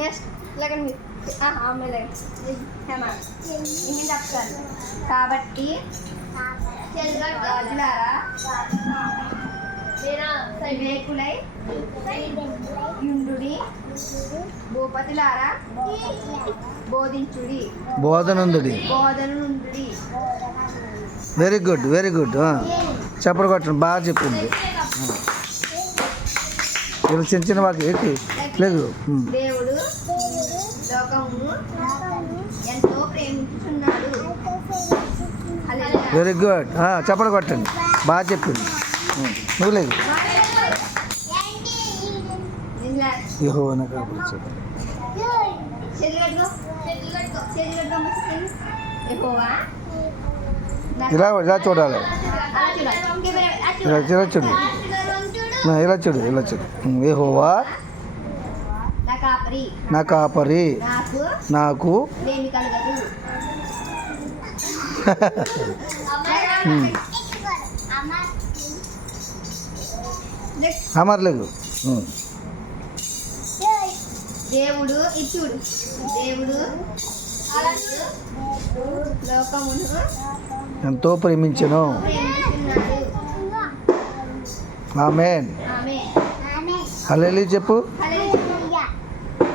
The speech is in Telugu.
నెక్స్ట్ లగన్ మీరు ఆమె హేమా ఇంకేం చెప్తాను కాబట్టి గాజులారా వివేకులై యుండుడి భూపతులారా బోధించుడి బోధనుందుడి. బోధనుండుడి. Very good, very good. చెప్పడు కొట్టండి, బాగా చెప్పింది. ఇలా చిన్న చిన్న వాకి ఎక్కి లేదు. దేవుడు లోకమును ఎంతో ప్రేమించుచున్నాడు. Very good. చెప్పడు కొట్టండి, బాగా చెప్పింది. నువ్వు లేదు యెహోవాను కాపాడుచున్నాడు. ఇలా ఇలా చూడాలి. ఇలా ఇలా చూడు, ఇలా చూడు, ఇలా చూడు. యెహోవా నా కాపరి, నాకు అమర్లేదు. దేవుడు ఇచ్చుడు. దేవుడు లోకమును ఎంతో ప్రేమించెను. ప్రేమించుచున్నాడు. ఆమేన్. ఆమేన్. హల్లెలూయా చెప్పు.